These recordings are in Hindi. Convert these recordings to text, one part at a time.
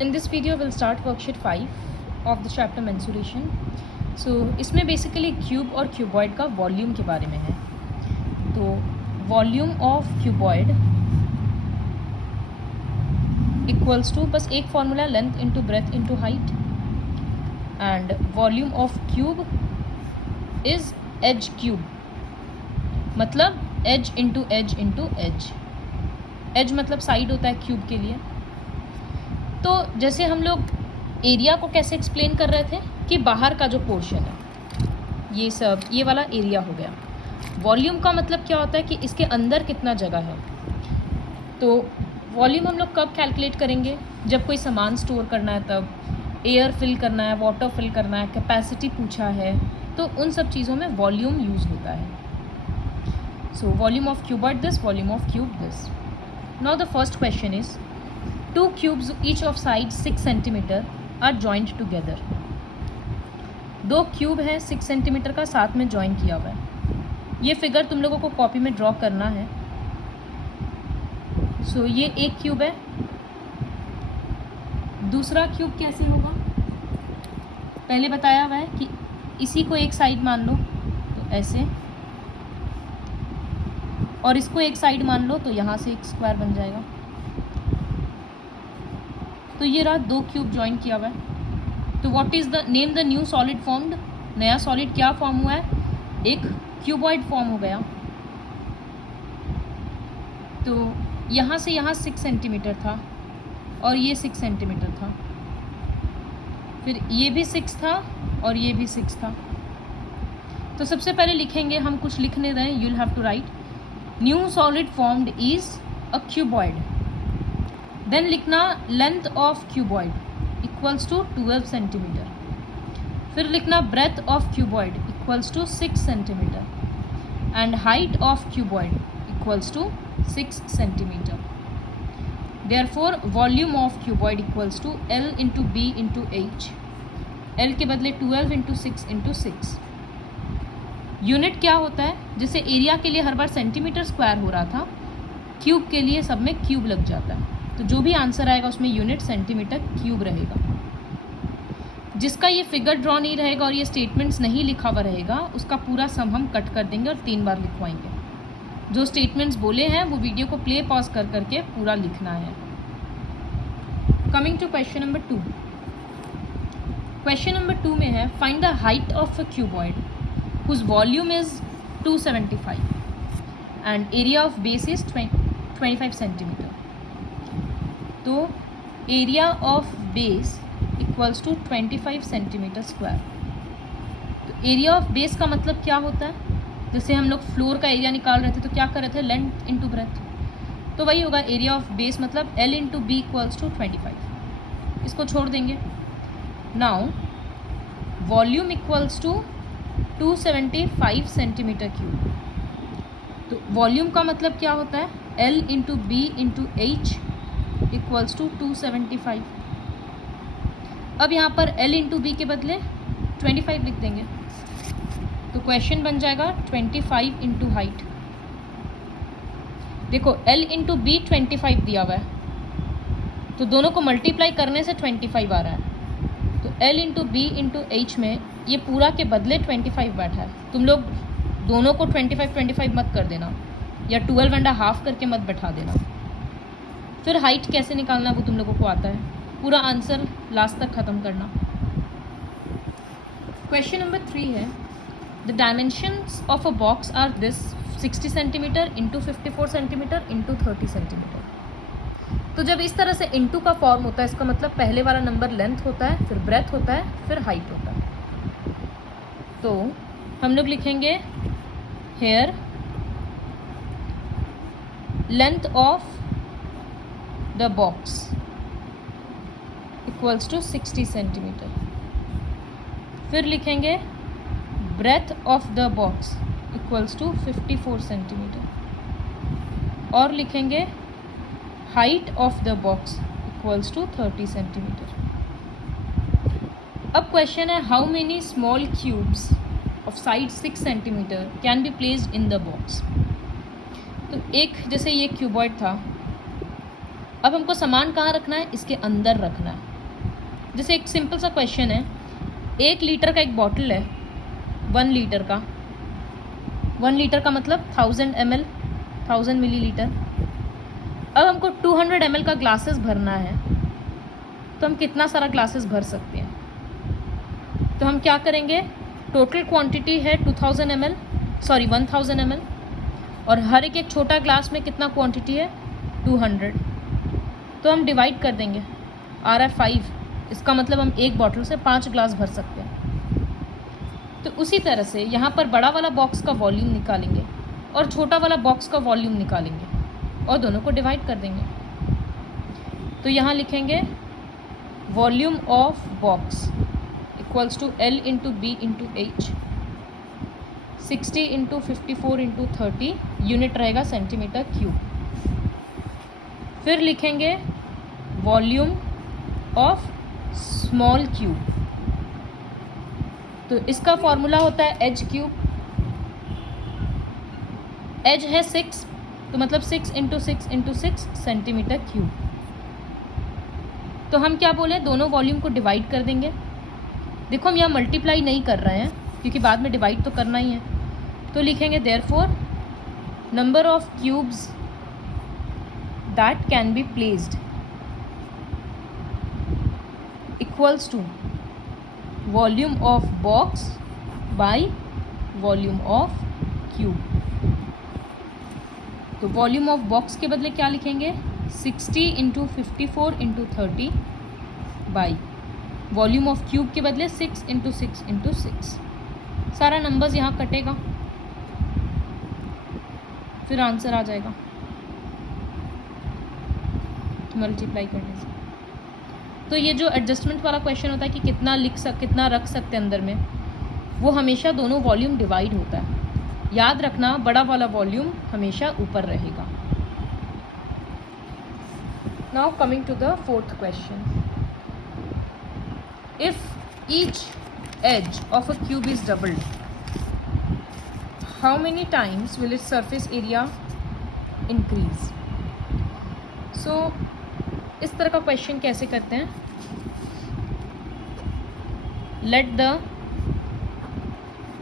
In this video we'll start worksheet 5 of the chapter mensuration. So इसमें बेसिकली क्यूब और क्यूबॉइड का वॉल्यूम के बारे में है. तो volume of cuboid equals to, बस एक formula, length into breadth into height. And volume of cube is edge cube, मतलब edge into edge into edge. Edge मतलब साइड होता है क्यूब के लिए. तो जैसे हम लोग एरिया को कैसे एक्सप्लेन कर रहे थे कि बाहर का जो पोर्शन है ये सब, ये वाला एरिया हो गया. वॉल्यूम का मतलब क्या होता है कि इसके अंदर कितना जगह है. तो वॉल्यूम हम लोग कब कैलकुलेट करेंगे? जब कोई सामान स्टोर करना है, तब एयर फिल करना है, वाटर फिल करना है, कैपेसिटी पूछा है, तो उन सब चीज़ों में वॉल्यूम यूज़ होता है. So volume of cuboid this, volume of cube this. Now the first question is, two cubes each of sides 6 centimeter are joined together. दो क्यूब है 6 सेंटीमीटर का, साथ में जॉइन किया हुआ है. ये फिगर तुम लोगों को कॉपी में ड्रॉ करना है. सो ये एक क्यूब है. दूसरा क्यूब कैसे होगा? पहले बताया हुआ है कि इसी को एक साइड मान लो तो ऐसे, और इसको एक साइड मान लो तो यहाँ से एक स्क्वायर बन जाएगा. तो ये रहा दो क्यूब जॉइन किया हुआ है. तो what is the name the new solid formed? नया सॉलिड क्या फॉर्म हुआ है? एक क्यूबॉइड फॉर्म हो गया. तो यहाँ से यहाँ 6 सेंटीमीटर था और ये 6 सेंटीमीटर था. फिर ये भी 6 था और ये भी 6 था. तो सबसे पहले लिखेंगे, हम कुछ लिखने रहे, you will have to write new solid formed is a cuboid. Then लिखना length of cuboid equals to 12 centimetre. फिर लिखना breadth of cuboid equals to 6 centimetre and height of cuboid equals to 6 centimetre. Therefore volume of cuboid equals to L into B into H. L के बदले 12 इंटू 6 इंटू 6. यूनिट क्या होता है? जैसे एरिया के लिए हर बार सेंटीमीटर स्क्वायर हो रहा था, क्यूब के लिए सब में क्यूब लग जाता है. तो जो भी आंसर आएगा उसमें यूनिट सेंटीमीटर क्यूब रहेगा. जिसका ये फिगर ड्रॉ नहीं रहेगा और ये स्टेटमेंट्स नहीं लिखा हुआ रहेगा, उसका पूरा सम हम कट कर देंगे और 3 बार लिखवाएंगे. जो स्टेटमेंट्स बोले हैं वो वीडियो को प्ले पॉज कर करके पूरा लिखना है. Coming to question number 2. Question number 2 में है, find the height of a cuboid whose volume is 275 and area of base is 25 centimetre. तो area of base equals to 25 centimetre square. तो एरिया ऑफ बेस का मतलब क्या होता है? जैसे हम लोग फ्लोर का एरिया निकाल रहे थे तो क्या कर रहे थे? Length into breadth. तो वही होगा एरिया ऑफ बेस, मतलब L into b equals to 25. इसको छोड़ देंगे. Now volume equals to 275 centimetre cube. तो वॉल्यूम का मतलब क्या होता है? L into b into H equals to 275. अब यहाँ पर L इंटू बी के बदले 25 लिख देंगे. तो क्वेश्चन बन जाएगा 25 इंटू हाइट. देखो L इंटू बी 25 दिया हुआ है, तो दोनों को मल्टीप्लाई करने से 25 आ रहा है. तो L into b into H में ये पूरा के बदले 25 बैठा है. तुम लोग दोनों को 25 मत कर देना, या 12.5 करके मत बैठा देना. फिर हाइट कैसे निकालना वो तुम लोगों को आता है. पूरा आंसर लास्ट तक ख़त्म करना. क्वेश्चन नंबर 3 है, the dimensions of a box are this 60 centimetre into 54 centimetre into 30 centimetre. तो जब इस तरह से इंटू का फॉर्म होता है, इसका मतलब पहले वाला नंबर लेंथ होता है, फिर ब्रेथ होता है, फिर हाइट होता है. तो हम लोग लिखेंगे here length of the box equals to 60 centimetre. फिर लिखेंगे breadth of the box equals to 54 centimetre. और लिखेंगे height of the box equals to 30 centimetre. अब क्वेश्चन है, how many small cubes of side 6 centimetre can be placed in the box. तो एक, जैसे ये क्यूबॉइड था, अब हमको सामान कहाँ रखना है, इसके अंदर रखना है। जैसे एक सिंपल सा क्वेश्चन है, 1 लीटर का एक बॉटल है, 1 लीटर का, 1 लीटर का मतलब 1000 ml, 1000 मिलीलीटर। अब हमको 200 ml का ग्लासेस भरना है, तो हम कितना सारा ग्लासेस भर सकते हैं? तो हम क्या करेंगे, टोटल क्वांटिटी है 1000 ml, और हर एक छोटा ग्लास में कितना क्वांटिटी है, 200। तो हम डिवाइड कर देंगे, आ रहा है 5, इसका मतलब हम एक बॉटल से 5 ग्लास भर सकते हैं। तो उसी तरह से यहाँ पर बड़ा वाला बॉक्स का वॉल्यूम निकालेंगे और छोटा वाला बॉक्स का वॉल्यूम निकालेंगे और दोनों को डिवाइड कर देंगे। तो यहाँ लिखेंगे volume of box equals to L into B into H, 60 into 54 into 30, unit रहेगा सेंटीमीटर क्यूब। फिर लिखेंगे वॉल्यूम ऑफ स्मॉल क्यूब, तो इसका फॉर्मूला होता है एच क्यूब। एच है 6, तो मतलब 6 इंटू 6 इंटू 6 सेंटीमीटर क्यूब। तो हम क्या बोले, दोनों वॉल्यूम को डिवाइड कर देंगे। देखो हम यहाँ मल्टीप्लाई नहीं कर रहे हैं क्योंकि बाद में डिवाइड तो करना ही है। तो लिखेंगे therefore number of cubes that can be placed equals to volume of box by volume of cube. तो वॉल्यूम ऑफ बॉक्स के बदले क्या लिखेंगे, 60 into 54 into 30 by volume of cube के बदले 6 इंटू 6 इंटू 6। सारा नंबर्स यहाँ कटेगा, फिर आंसर आ जाएगा मल्टीप्लाई करने से। तो ये जो एडजस्टमेंट वाला क्वेश्चन होता है कि कितना रख सकते हैं अंदर में, वो हमेशा दोनों वॉल्यूम डिवाइड होता है। याद रखना बड़ा वाला वॉल्यूम हमेशा ऊपर रहेगा। Now coming to the 4th question, if each edge of a cube is doubled, how many times will its surface area increase. So इस तरह का क्वेश्चन कैसे करते हैं, let the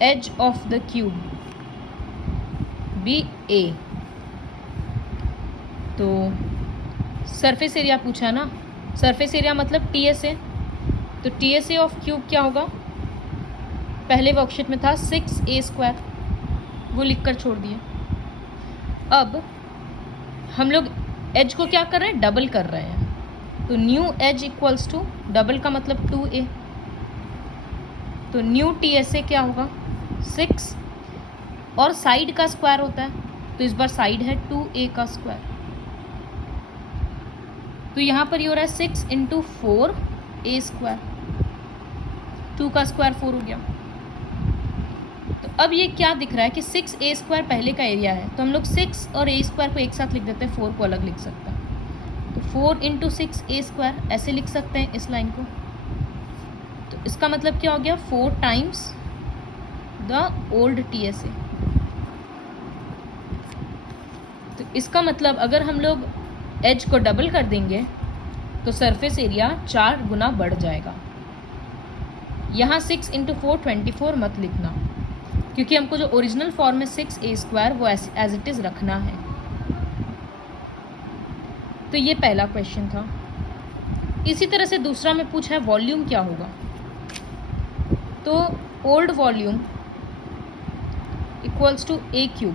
edge of the cube be a. तो सरफेस एरिया पूछा ना, सरफेस एरिया मतलब TSA, तो TSA ऑफ क्यूब क्या होगा, पहले वर्कशीट में था 6a², वो लिखकर छोड़ दिए। अब हम लोग एज को क्या कर रहे हैं, डबल कर रहे हैं, तो new edge equals to double का मतलब 2a, तो न्यू TSA क्या होगा 6, और साइड का स्क्वायर होता है, तो इस बार साइड है 2a का स्क्वायर। तो यहाँ पर ये हो रहा है 6 इंटू 4a², 2 का स्क्वायर 4 हो गया। तो अब ये क्या दिख रहा है कि 6a² पहले का एरिया है, तो हम लोग 6 और a² को एक साथ लिख देते हैं, 4 को अलग लिख सकते हैं। तो 4 इंटू 6a² ऐसे लिख सकते हैं इस लाइन को। तो इसका मतलब क्या हो गया, 4 टाइम्स द ओल्ड TSA। तो इसका मतलब अगर हम लोग एज को डबल कर देंगे तो सरफेस एरिया 4 गुना बढ़ जाएगा। यहाँ 6 इंटू 4 24 मत लिखना, क्योंकि हमको जो ओरिजिनल फॉर्म है 6a² वो एज इट इज़ रखना है। तो ये पहला क्वेश्चन था। इसी तरह से दूसरा में पूछा है वॉल्यूम क्या होगा, तो old volume equals to a³,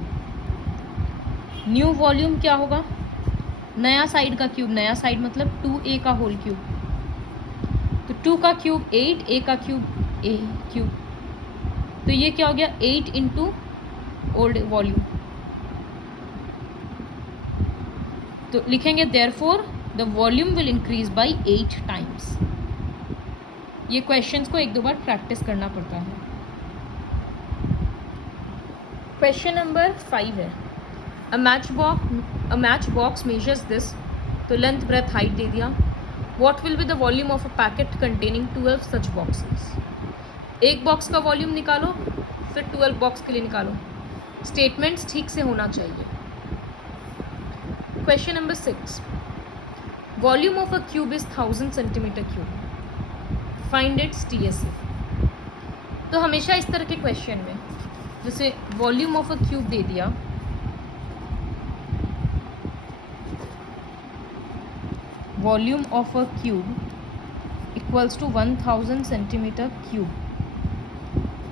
new volume क्या होगा, नया साइड का क्यूब, नया साइड मतलब 2a का होल क्यूब, तो 2 का क्यूब 8, a का क्यूब a³, तो ये क्या हो गया 8 इंटू ओल्ड वॉल्यूम। तो लिखेंगे therefore the volume will increase by 8 times. ये क्वेश्चंस को 1-2 बार प्रैक्टिस करना पड़ता है। क्वेश्चन नंबर 5 है, a match box measures this, तो लेंथ ब्रेथ हाइट दे दिया। What will be the volume of a packet containing 12 such boxes. एक बॉक्स का वॉल्यूम निकालो, फिर 12 बॉक्स के लिए निकालो। स्टेटमेंट्स ठीक से होना चाहिए। Question number 6, volume of a cube is 1000 centimetre cube, find its TSA। तो हमेशा इस तरह के क्वेश्चन में जैसे वॉल्यूम ऑफ अ क्यूब दे दिया, volume of a cube equals to 1000 centimetre cube.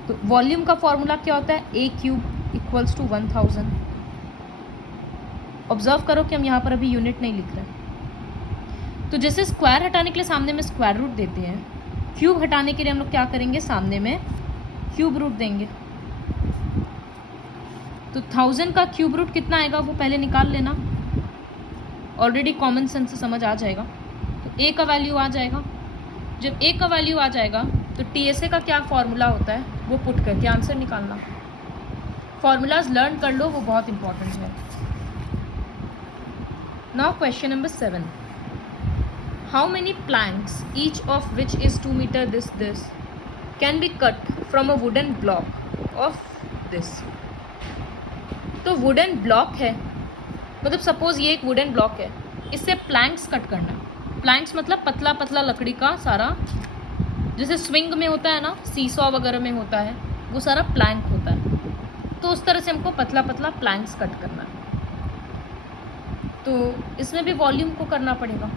तो वॉल्यूम का फॉर्मूला क्या होता है, A cube equals to 1000। Observe करो कि हम यहाँ पर अभी यूनिट नहीं लिख रहे। तो जैसे स्क्वायर हटाने के लिए सामने में स्क्वायर रूट देते हैं, क्यूब हटाने के लिए हम लोग क्या करेंगे, सामने में क्यूब रूट देंगे। तो 1000 का क्यूब रूट कितना आएगा वो पहले निकाल लेना, ऑलरेडी कॉमन सेंस से समझ आ जाएगा। तो A का वैल्यू आ जाएगा। जब A का वैल्यू आ जाएगा तो TSA का क्या फॉर्मूला होता है वो पुट करके आंसर निकालना। फॉर्मूलाज लर्न कर लो, वो बहुत इंपॉर्टेंट है। Now question number 7, how many planks each of which is 2 metre this can be cut from a wooden block of this. तो वुडन ब्लॉक है, मतलब सपोज ये एक वुडन ब्लॉक है, इससे प्लैंक्स कट करना। प्लैंक्स मतलब पतला पतला लकड़ी का सारा, जैसे स्विंग में होता है ना, सीसॉ वगैरह में होता है, वो सारा प्लैंक होता है। तो उस तरह से हमको पतला पतला प्लैंक्स कट करना है। तो इसमें भी वॉल्यूम को करना पड़ेगा,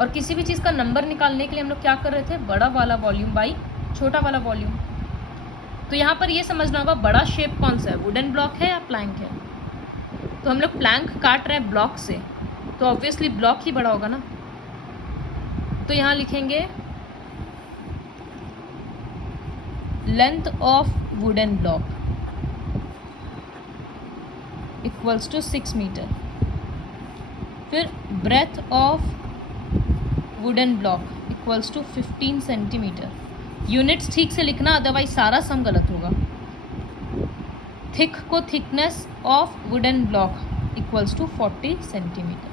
और किसी भी चीज़ का नंबर निकालने के लिए हम लोग क्या कर रहे थे, बड़ा वाला वॉल्यूम बाई छोटा वाला वॉल्यूम। तो यहाँ पर ये समझना होगा बड़ा शेप कौन सा है, वुडन ब्लॉक है या प्लैंक है। तो हम लोग प्लैंक काट रहे हैं ब्लॉक से, तो ऑब्वियसली ब्लॉक ही बड़ा होगा ना। तो यहाँ लिखेंगे length of wooden block equals to 6 metre. फिर breadth of wooden block equals to 15 centimetre. Units ठीक से लिखना, अदरवाइज सारा सम गलत होगा। थिक को thickness of wooden block equals to 40 centimetre.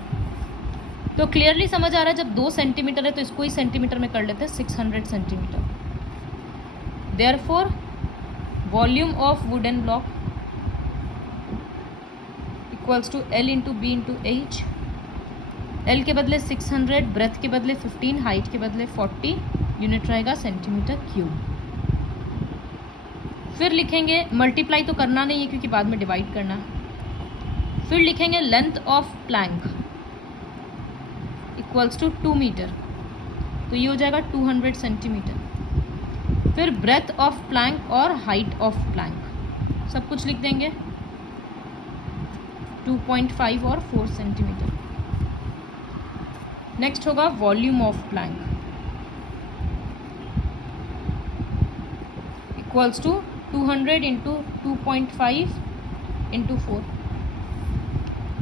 तो क्लियरली समझ आ रहा है, जब 2 सेंटीमीटर है तो इसको ही सेंटीमीटर में कर लेते हैं, 600 centimetre. Therefore volume of wooden block equals to L into B into H। L के बदले 600, ब्रेथ के बदले 15, हाइट के बदले 40, यूनिट रहेगा सेंटीमीटर क्यूब। फिर लिखेंगे, मल्टीप्लाई तो करना नहीं है क्योंकि बाद में डिवाइड करना है। फिर लिखेंगे length of plank equals to 2 metre, तो ये हो जाएगा 200 सेंटीमीटर। फिर ब्रेथ ऑफ प्लैंक और हाइट ऑफ प्लैंक सब कुछ लिख देंगे, 2.5 और 4 सेंटीमीटर। नेक्स्ट होगा volume of plank equals to 200 into 2.5 into 4।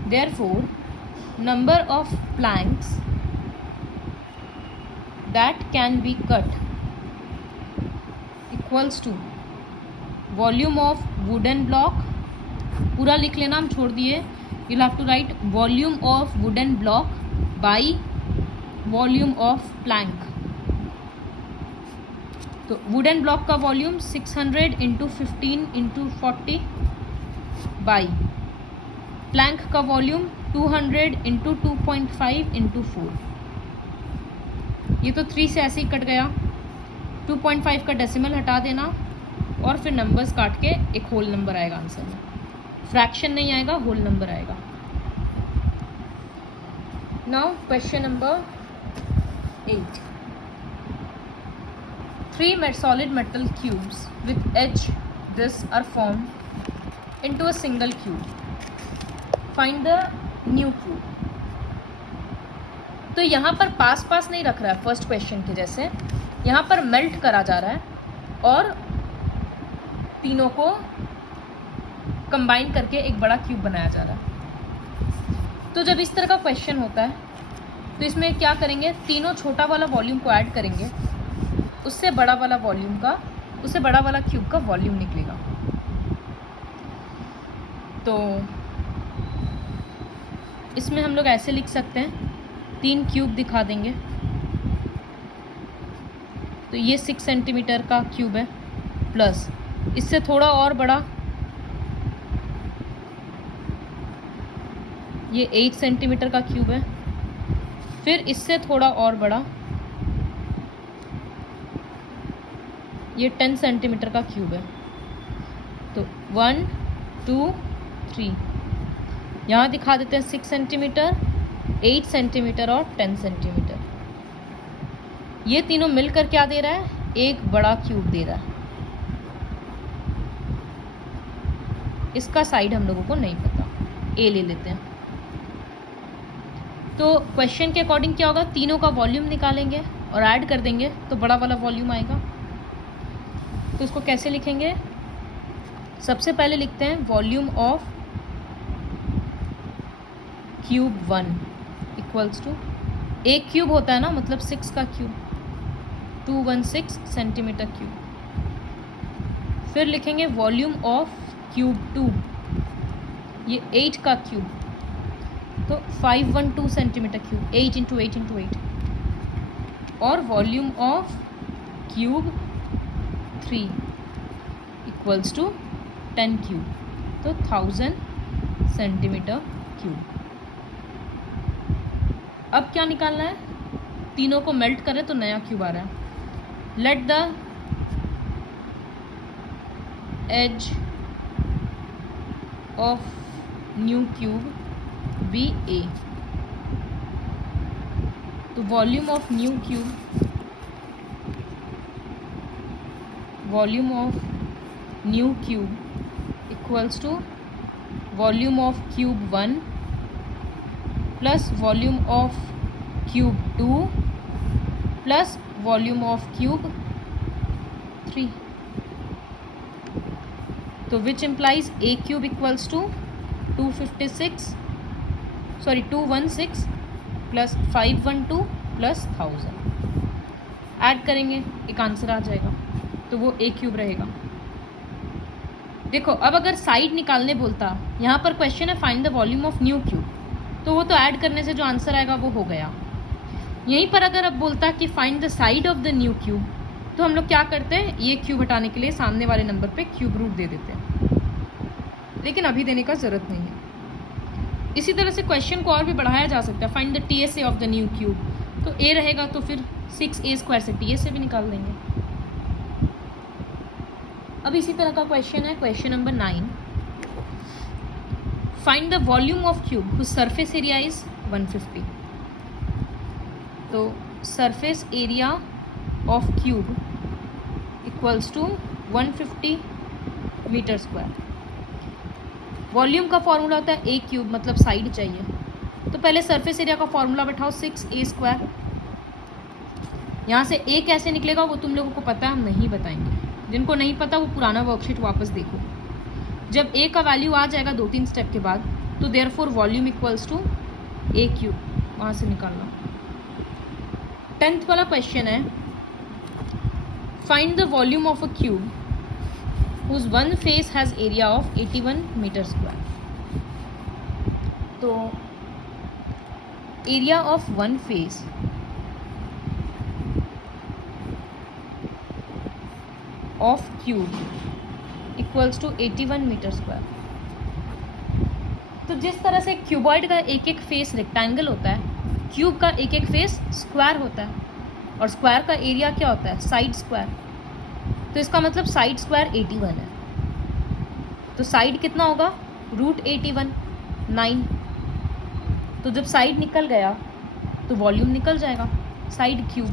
Therefore number of planks that can be cut equals to volume of wooden block, पूरा लिख लेना, हम छोड़ दिए। you'll have to write volume of wooden block by volume of plank। तो wooden block का volume 600 into 15 into 40 by plank का वॉल्यूम 200 इंटू 2.5 इंटू 4। ये तो 3 से ऐसे ही कट गया, 2.5 का डेसिमल हटा देना और फिर नंबर्स काट के एक होल नंबर आएगा आंसर में। फ्रैक्शन नहीं आएगा, होल नंबर आएगा। Now question number 8, 3 solid metal cubes with edge this are formed into a single cube. Find the new cube। तो यहाँ पर पास पास नहीं रख रहा है फर्स्ट क्वेश्चन के जैसे, यहाँ पर मेल्ट करा जा रहा है और तीनों को कंबाइन करके एक बड़ा क्यूब बनाया जा रहा है। तो जब इस तरह का क्वेश्चन होता है तो इसमें क्या करेंगे, तीनों छोटा वाला वॉल्यूम को ऐड करेंगे, उससे बड़ा वाला वॉल्यूम का, उससे बड़ा वाला क्यूब का वॉल्यूम निकलेगा। तो इसमें हम लोग ऐसे लिख सकते हैं, 3 क्यूब दिखा देंगे। तो ये 6 सेंटीमीटर का क्यूब है, प्लस इससे थोड़ा और बड़ा ये 8 सेंटीमीटर का क्यूब है, फिर इससे थोड़ा और बड़ा, ये 10 सेंटीमीटर का क्यूब है। तो 1 2 3, यहाँ दिखा देते हैं 6 सेंटीमीटर, 8 सेंटीमीटर और 10 सेंटीमीटर। ये तीनों मिलकर क्या दे रहा है? एक बड़ा क्यूब दे रहा है। इसका साइड हम लोगों को नहीं पता, ए ले लेते हैं। तो क्वेश्चन के अकॉर्डिंग क्या होगा? तीनों का वॉल्यूम निकालेंगे और ऐड कर देंगे तो बड़ा वाला वॉल्यूम आएगा। तो इसको कैसे लिखेंगे? सबसे पहले लिखते हैं volume of cube 1 equals to, एक क्यूब होता है ना, मतलब 6 का क्यूब, 216 सेंटीमीटर क्यूब। फिर लिखेंगे वॉल्यूम ऑफ क्यूब 2, ये 8 का क्यूब, तो 512 सेंटीमीटर क्यूब, 8 इंटू 8 इंटू 8। और volume of cube 3 equals to 10 cube, तो 1000 सेंटीमीटर क्यूब। अब क्या निकालना है? तीनों को मेल्ट करें तो नया क्यूब आ रहा है। Let the edge of new cube be a. तो volume of new cube, volume of new cube equals to volume of cube 1 plus volume of cube 2 plus volume of cube 3। तो which implies a cube equals to 216 plus 512 plus 1000। Add करेंगे, एक आंसर आ जाएगा, तो वो ए क्यूब रहेगा। देखो, अब अगर साइड निकालने बोलता, यहाँ पर क्वेश्चन है find the volume of new cube, तो वो तो ऐड करने से जो आंसर आएगा वो हो गया। यहीं पर अगर अब बोलता कि find the side of the new cube, तो हम लोग क्या करते हैं? ये क्यूब हटाने के लिए सामने वाले नंबर पे क्यूब रूट दे देते हैं, लेकिन अभी देने का ज़रूरत नहीं है। इसी तरह से क्वेश्चन को और भी बढ़ाया जा सकता है। Find the TSA of the new cube, तो ए रहेगा, तो फिर 6a² से TSA भी निकाल देंगे। अब इसी तरह का क्वेश्चन है, question number 9। Find the volume of cube whose surface area is 150। तो surface area of cube equals to 150 metre square. Volume का फॉर्मूला होता है ए क्यूब, मतलब साइड चाहिए। तो पहले सरफेस एरिया का फॉर्मूला बैठाओ 6a²। यहाँ से ए कैसे निकलेगा वो तुम लोगों को पता है, हम नहीं बताएंगे। जिनको नहीं पता वो पुराना वर्कशीट वापस देखो। जब ए का वैल्यू आ जाएगा 2-3 स्टेप के बाद, तो therefore volume equals to a cube, वहाँ से निकालना। 10th वाला क्वेश्चन है, find the volume of a cube whose one face has area of 81 meter square। तो area of one face of cube equals to 81 metre square. तो जिस तरह से क्यूबॉइड का एक एक फेस रेक्टेंगल होता है, क्यूब का एक एक फेस स्क्वायर होता है, और स्क्वायर का एरिया क्या होता है? Side square. तो इसका मतलब साइड स्क्वायर 81 है। तो साइड कितना होगा? √81, 9। तो जब साइड निकल गया तो वॉल्यूम निकल जाएगा, साइड क्यूब।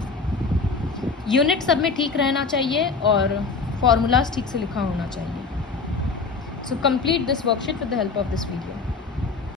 यूनिट सब में ठीक रहना चाहिए और फॉर्मूलाज ठीक से लिखा होना चाहिए। So complete this worksheet with the help of this video.